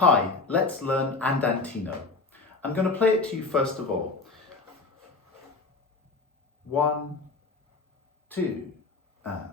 Hi, let's learn Andantino. I'm going to play it to you first of all. 1, 2, and.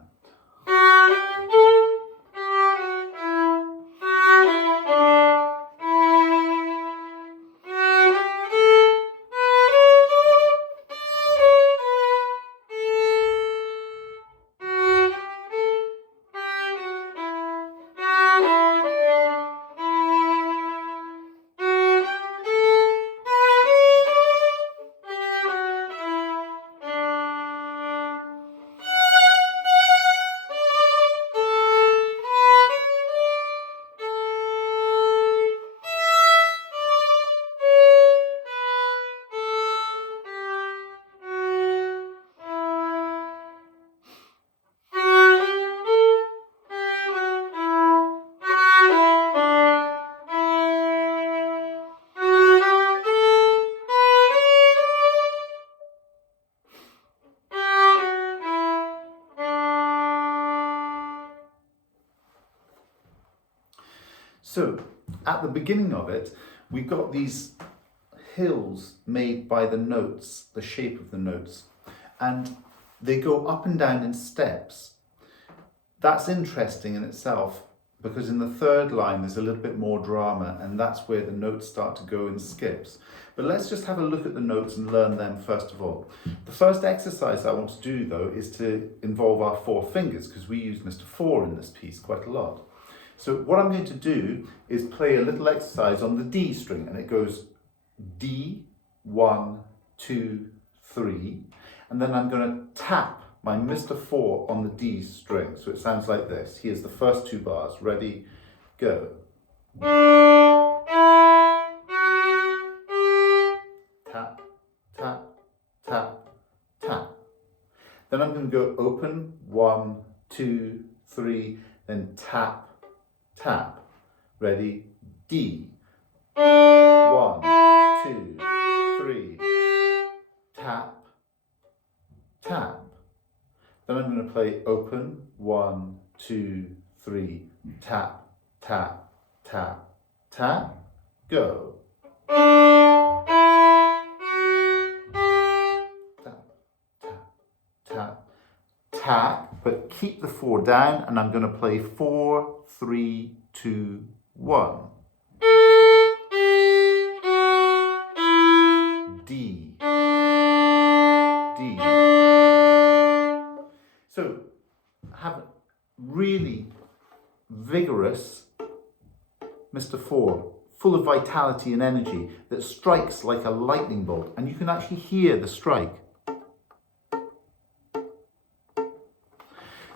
So, at the beginning of it, we've got these hills made by the notes, the shape of the notes, and they go up and down in steps. That's interesting in itself, because in the third line there's a little bit more drama, and that's where the notes start to go in skips. But let's just have a look at the notes and learn them first of all. The first exercise I want to do, though, is to involve our 4 fingers, because we use Mr. 4 in this piece quite a lot. So what I'm going to do is play a little exercise on the D string, and it goes D, 1, 2, 3, and then I'm going to tap my Mr. 4 on the D string. So it sounds like this. Here's the first 2 bars. Ready, go. Tap, tap, tap, tap. Then I'm going to go open, 1, 2, 3, then tap, tap. Ready, D. 1, 2, 3. Tap, tap. Then I'm going to play open, 1, 2, 3. Tap, tap, tap, tap. Go. Tap, tap, tap, tap. But keep the 4 down, and I'm going to play 4, 3, 2, 1. D, D. So have really vigorous Mr. 4, full of vitality and energy that strikes like a lightning bolt, and you can actually hear the strike.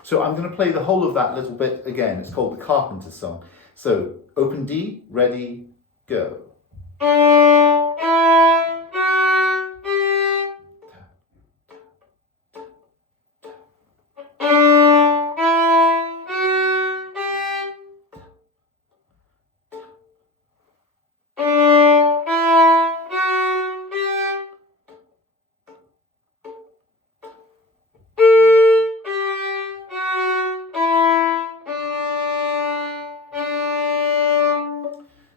So I'm going to play the whole of that little bit again. It's called the Carpenter Song. So open D, ready, go.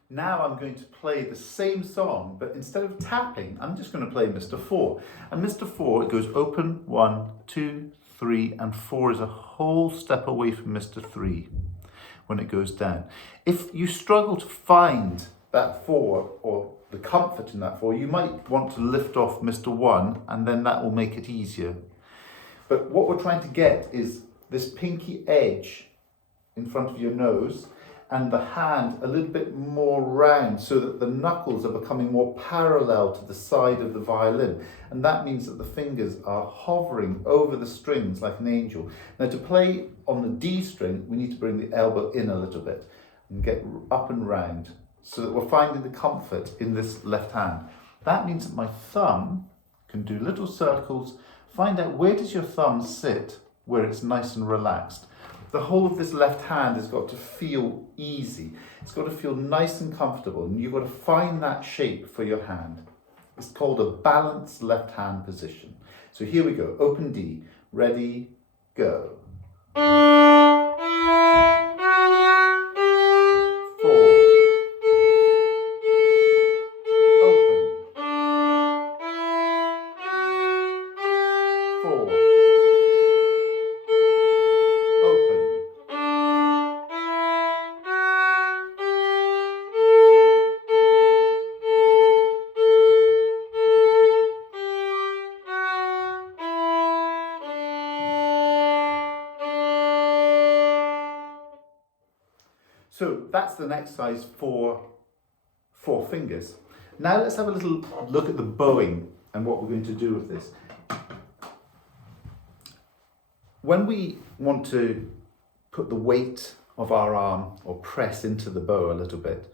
Now I'm going to play the same song, but instead of tapping, I'm just going to play Mr. 4. And Mr. 4, it goes open, 1, 2, 3, and 4 is a whole step away from Mr. 3 when it goes down. If you struggle to find that 4 or the comfort in that 4, you might want to lift off Mr. 1, and then that will make it easier. But what we're trying to get is this pinky edge in front of your nose, and the hand a little bit more round, so that the knuckles are becoming more parallel to the side of the violin. And that means that the fingers are hovering over the strings like an angel. Now, to play on the D string, we need to bring the elbow in a little bit and get up and round, so that we're finding the comfort in this left hand. That means that my thumb can do little circles. Find out, where does your thumb sit where it's nice and relaxed. The whole of this left hand has got to feel easy. It's got to feel nice and comfortable, and you've got to find that shape for your hand. It's called a balanced left hand position. So here we go. Open D. Ready, go. 4, So that's the exercise for 4 fingers. Now let's have a little look at the bowing and what we're going to do with this. When we want to put the weight of our arm or press into the bow a little bit,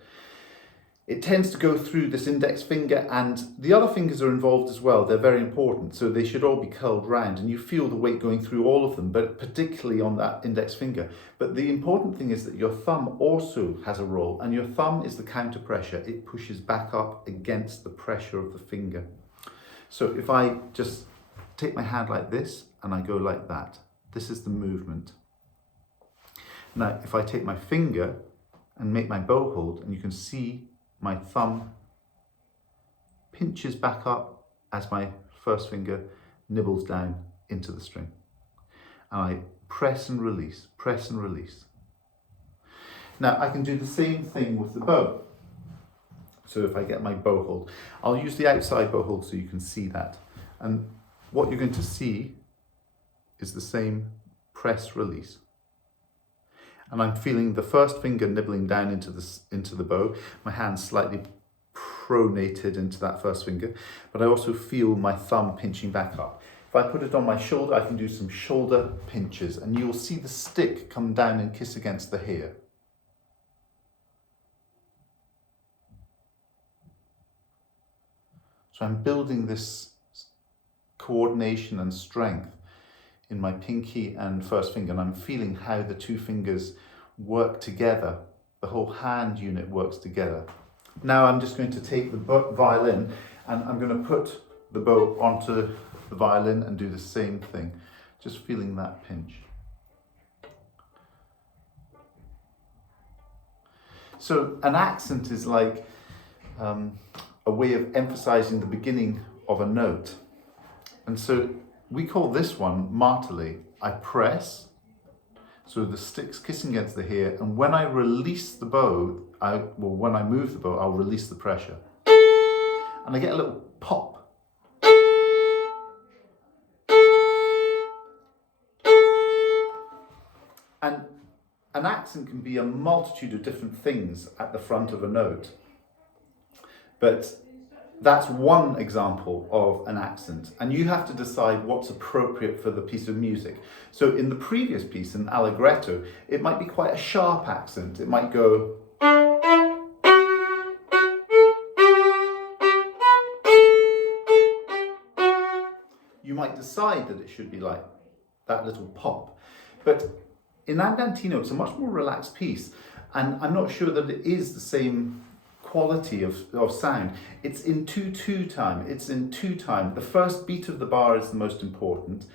it tends to go through this index finger, and the other fingers are involved as well. They're very important, so they should all be curled round, and you feel the weight going through all of them, but particularly on that index finger. But the important thing is that your thumb also has a role, and your thumb is the counter pressure. It pushes back up against the pressure of the finger. So if I just take my hand like this and I go like that, this is the movement. Now, if I take my finger and make my bow hold, and you can see my thumb pinches back up as my first finger nibbles down into the string. And I press and release, press and release. Now I can do the same thing with the bow. So if I get my bow hold, I'll use the outside bow hold so you can see that. And what you're going to see is the same press release. And I'm feeling the first finger nibbling down into the bow, my hand slightly pronated into that first finger, but I also feel my thumb pinching back up. If I put it on my shoulder, I can do some shoulder pinches, and you'll see the stick come down and kiss against the hair. So I'm building this coordination and strength in my pinky and first finger, and I'm feeling how the 2 fingers work together. The whole hand unit works together. Now I'm just going to take the violin, and I'm going to put the bow onto the violin and do the same thing, just feeling that pinch. So an accent is like a way of emphasizing the beginning of a note, and so we call this one Martelé. I press, so the stick's kissing against the hair, and when I release the bow, when I move the bow, I'll release the pressure. And I get a little pop. And an accent can be a multitude of different things at the front of a note. But that's one example of an accent, and you have to decide what's appropriate for the piece of music. So in the previous piece, in Allegretto, it might be quite a sharp accent. It might go... You might decide that it should be like that little pop. But in Andantino, it's a much more relaxed piece, and I'm not sure that it is the same quality of sound. It's in 2/2 time. It's in 2 time. The first beat of the bar is the most important,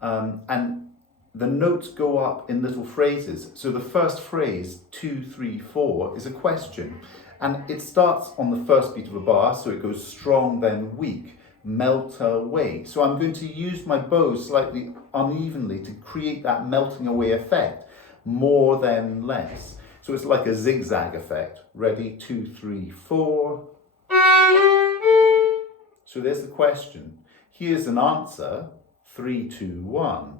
and the notes go up in little phrases. So the first phrase, 2, 3, 4, is a question, and it starts on the first beat of a bar, so it goes strong then weak, melt away. So I'm going to use my bow slightly unevenly to create that melting away effect, more than less. So it's like a zigzag effect. Ready, 2, 3, 4. So there's the question. Here's an answer, 3, 2, 1.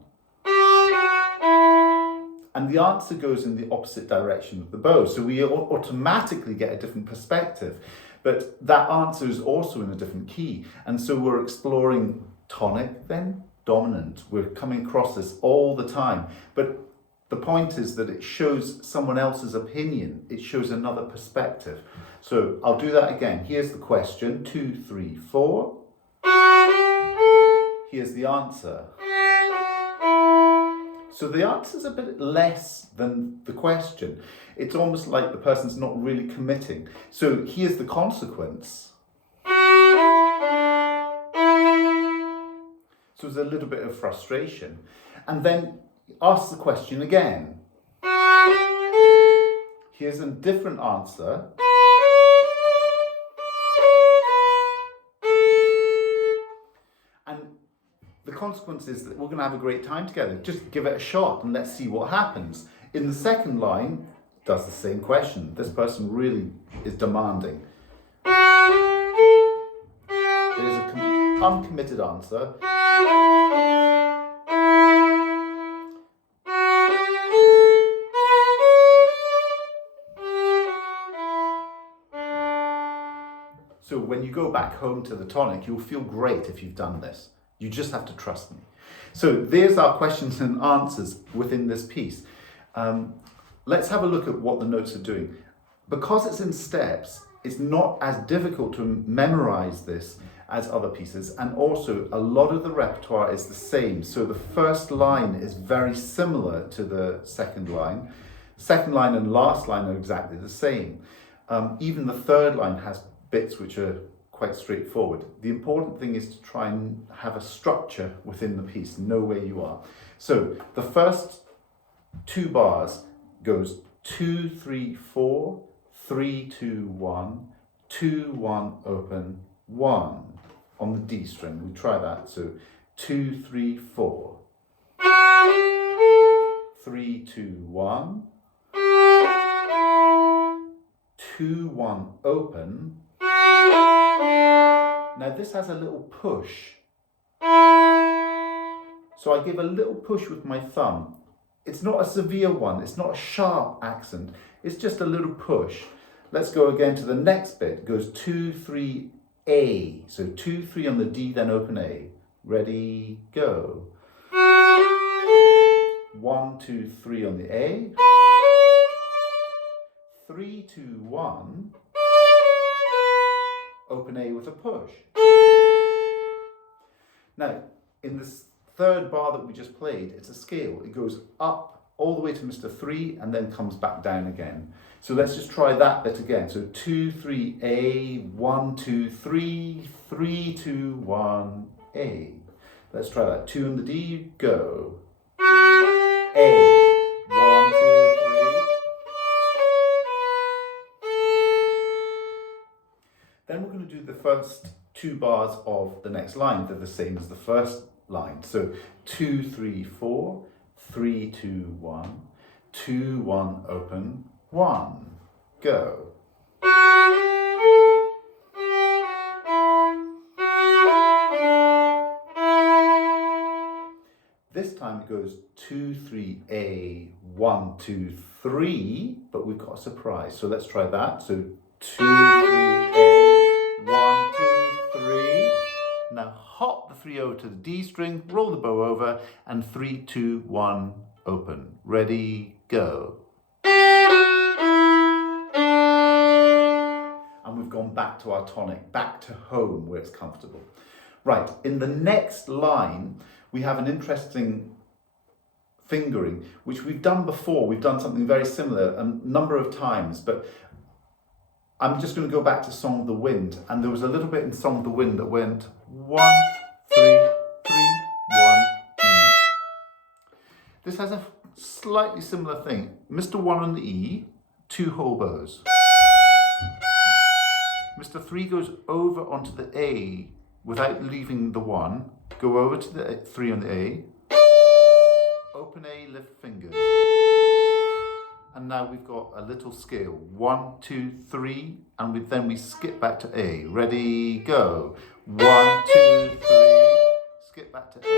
And the answer goes in the opposite direction of the bow. So we automatically get a different perspective. But that answer is also in a different key. And so we're exploring tonic, then dominant. We're coming across this all the time. But the point is that it shows someone else's opinion. It shows another perspective. So I'll do that again. Here's the question, 2, 3, 4. Here's the answer. So the answer's a bit less than the question. It's almost like the person's not really committing. So here's the consequence. So there's a little bit of frustration. And then ask the question again. Here's a different answer. And the consequence is that we're going to have a great time together. Just give it a shot and let's see what happens. In the second line, does the same question. This person really is demanding. There's an uncommitted answer. So when you go back home to the tonic, you'll feel great if you've done this. You just have to trust me. So there's our questions and answers within this piece. Let's have a look at what the notes are doing. Because it's in steps, it's not as difficult to memorize this as other pieces, and also a lot of the repertoire is the same. So the first line is very similar to the second line. Second line and last line are exactly the same. Even the third line has bits which are quite straightforward. The important thing is to try and have a structure within the piece, know where you are. So the first 2 bars goes 2, 3, 4, 3, 2, 1, 2, 1, open, 1 on the D string. We'll try that. So 2, 3, 4, 3, 2, 1, 2, 1, open. Now this has a little push. So I give a little push with my thumb. It's not a severe one, it's not a sharp accent, it's just a little push. Let's go again to the next bit. It goes 2, 3, A. So 2, 3 on the D, then open A. Ready, go. 1, 2, 3 on the A. 3, 2, 1. Open A with a push. Now, in this third bar that we just played, it's a scale. It goes up all the way to Mr. 3 and then comes back down again. So let's just try that bit again. So 2, 3, A, 1, 2, 3, 3, 2, 1, A. Let's try that. 2 on the D, go. A, 1, 2, 3. Then we're going to do the first 2 bars of the next line. They're the same as the first line. So 2, 3, 4, 3, 2, 1, 2, 1, open, 1, go. This time it goes 2, 3, A, 1, 2, 3, but we've got a surprise. So let's try that. So 2, 3, A, 1, 2, 3. Now hop the 3 over to the D string, roll the bow over, and 3, 2, 1, open. Ready, go. And we've gone back to our tonic, back to home where it's comfortable. Right, in the next line, we have an interesting fingering, which we've done before. We've done something very similar a number of times, but I'm just going to go back to Song of the Wind, and there was a little bit in Song of the Wind that went 1, 3, 3, 1, E. This has a slightly similar thing. Mr. 1 on the E, 2 whole bows. Mr. 3 goes over onto the A without leaving the 1. Go over to the 3 on the A. Open A, lift fingers. And now we've got a little scale. 1, 2, 3, and then we skip back to A. Ready, go. 1, 2, 3, skip back to A.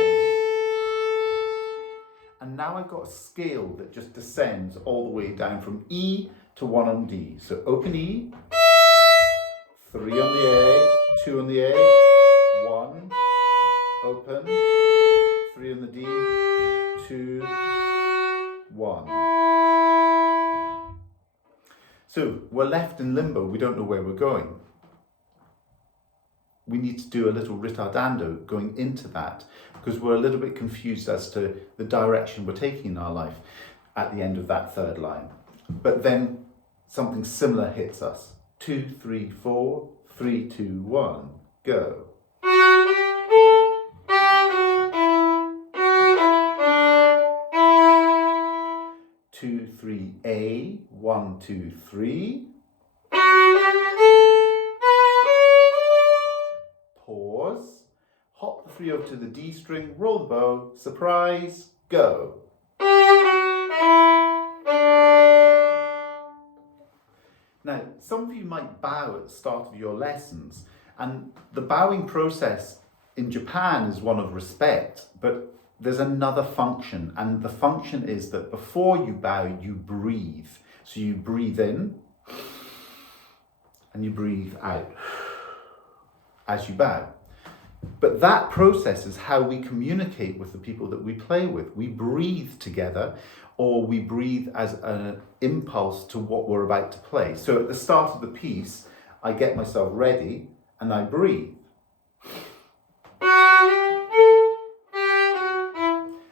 And now I've got a scale that just descends all the way down from E to 1 on D. So open E, 3 on the A, 2 on the A, 1, open, 3 on the D, 2, 1. So we're left in limbo, we don't know where we're going. We need to do a little ritardando going into that because we're a little bit confused as to the direction we're taking in our life at the end of that third line. But then something similar hits us. 2, 3, 4, 3, 2, 1, go. 2, 3, A, 1, 2, 3. Pause. Hop the 3 over to the D string, roll the bow, surprise, go. Now, some of you might bow at the start of your lessons, and the bowing process in Japan is one of respect, but there's another function, and the function is that before you bow, you breathe. So you breathe in, and you breathe out. as you bow. But that process is how we communicate with the people that we play with. We breathe together, or we breathe as an impulse to what we're about to play. So at the start of the piece, I get myself ready and I breathe.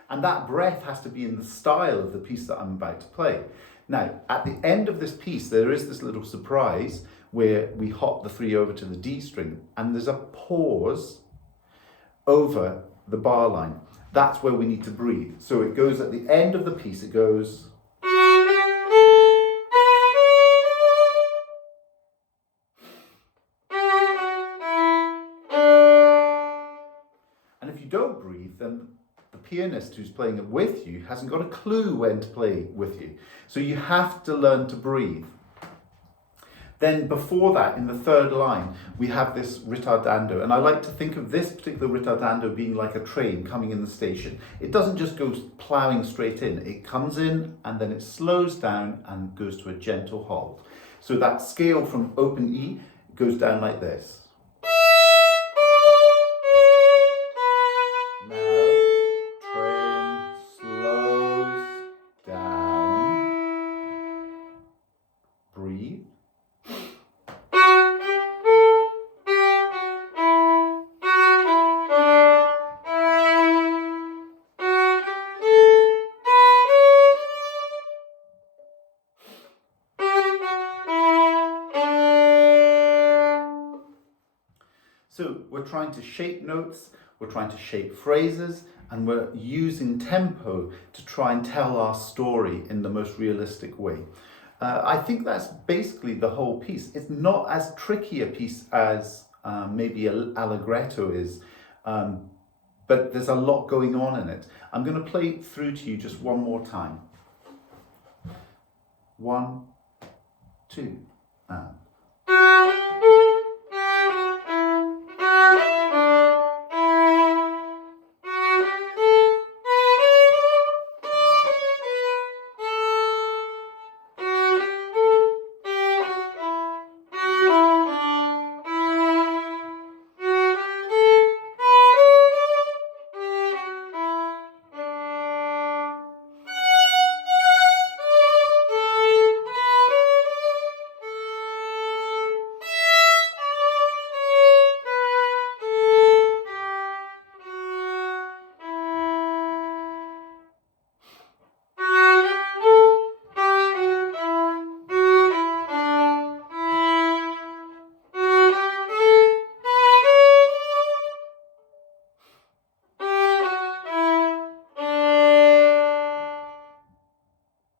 And that breath has to be in the style of the piece that I'm about to play. Now, at the end of this piece, there is this little surprise where we hop the 3 over to the D string, and there's a pause over the bar line. That's where we need to breathe. So it goes at the end of the piece, it goes. And if you don't breathe, then the pianist who's playing it with you hasn't got a clue when to play with you. So you have to learn to breathe. Then before that, in the third line, we have this ritardando. And I like to think of this particular ritardando being like a train coming in the station. It doesn't just go ploughing straight in. It comes in and then it slows down and goes to a gentle halt. So that scale from open E goes down like this. Now, train slows down. Breathe. So we're trying to shape notes, we're trying to shape phrases, and we're using tempo to try and tell our story in the most realistic way. I think that's basically the whole piece. It's not as tricky a piece as maybe Allegretto is, but there's a lot going on in it. I'm going to play it through to you just one more time. 1, 2, and...